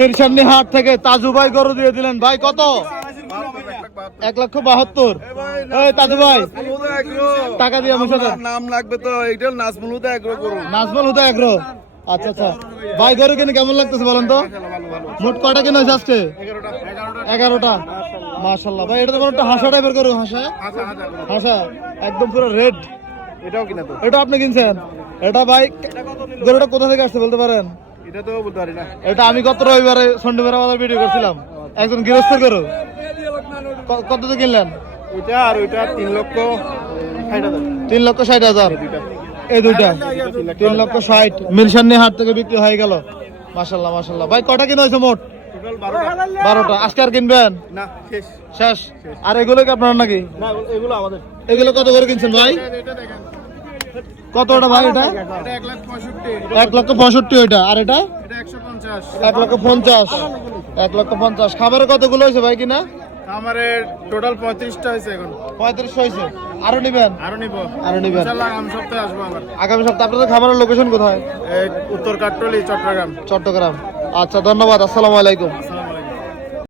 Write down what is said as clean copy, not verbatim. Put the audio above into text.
মিরসান্নি হাট থেকে তাজু ভাই গরু দিয়ে দিলেন ভাই, কত? 1,72,000। এই তাজু ভাই টাকা দিয়ে আমার সাথে নাম লাগবে তো, এটা নাজমুল হুদা এগ্রো করুন। নাজমুল হুদা এগ্রো। আচ্ছা আচ্ছা ভাই, গরু কিনে কেমন লাগতেছে বলেন তো? মোট কয়টা কিনা হয়েছে আজকে? 11টা। মাশাআল্লাহ ভাই, এটা তো একটা হাসা টাইপের গরু। হাসা হাসা একদম পুরো রেড। এটাও কিনা তো? এটা আপনি কিনছেন? এটা ভাই গরুটা কোথা থেকে আসছে বলতে পারেন? এটা তো বলতে পারি না। এটা আমি গত রবিবারে সন্ধ্যেবেলা আমাদের ভিডিও করছিলাম, একজন গৃহস্থ গরু। কত দিয়ে কিনলেন? ওইটা আর ওইটা 3,60,000। 3,60,000 এই দুইটা 3,60,000 মিরসান্নি হাট থেকে বিক্রি হয়ে গেল। মাশাআল্লাহ মাশাআল্লাহ ভাই, কটা কিনা হয়েছে মোট? টোটাল 12টা। 12টা। আজকে আর কিনবেন? না, শেষ। শেষ। আর এগুলো কি আপনার নাকি? না, এগুলো আমাদের। এগুলো কত করে কিনছেন ভাই? এটা দেখেন, কত ওটা ভাই? এটা এটা 1,65,000। 1,65,000 ওইটা। আর এটা এটা 150। 1,50,000। 1,50,000। খাবারে কতগুলো হয়েছে ভাই কিনা? আমারে টোটাল 35টা হয়েছে এখন। 35 হয়েছে। আরো নিবেন? আরো নিব। আরো নিবেন। ইনশাআল্লাহ আগামী সপ্তাহে আসবো আবার। আগামী সপ্তাহে। আপনাদের খাবারের লোকেশন কোথায়? এই উত্তর কাট্টলি, চট্টগ্রাম। চট্টগ্রাম। আচ্ছা ধন্যবাদ, আসসালামু আলাইকুম।